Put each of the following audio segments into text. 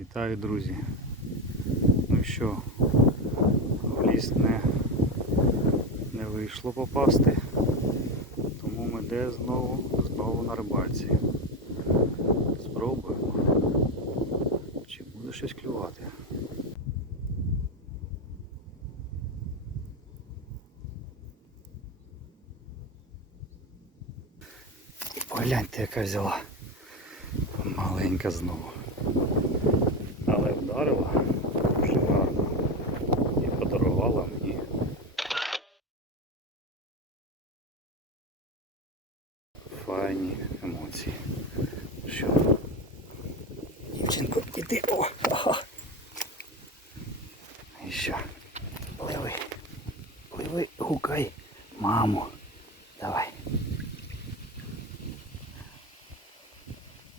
Вітаю, друзі. Ну що, в ліс не, не вийшло попасти, тому ми де знову, знову на рибальці. Спробуємо. Чи буде щось клювати? Погляньте, яка взяла. Маленька знову. Вдарила дуже гарно. І подарувала мені. Файні емоції. Що? Дівчинко, іди. О! Ага. І що? Пливи. Пливи, гукай. Маму. Давай.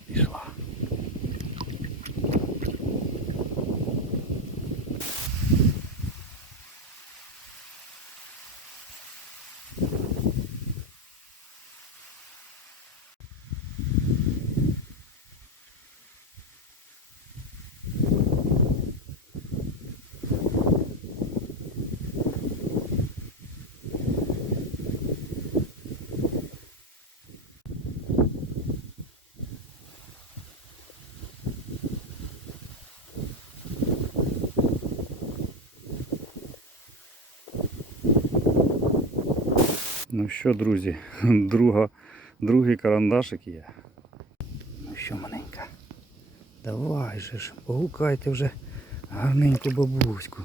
Пішла. Ну що, друзі, друга, другий карандашик є. Ну що, маленька? Давай же ж, погукайте вже гарненьку бабуську.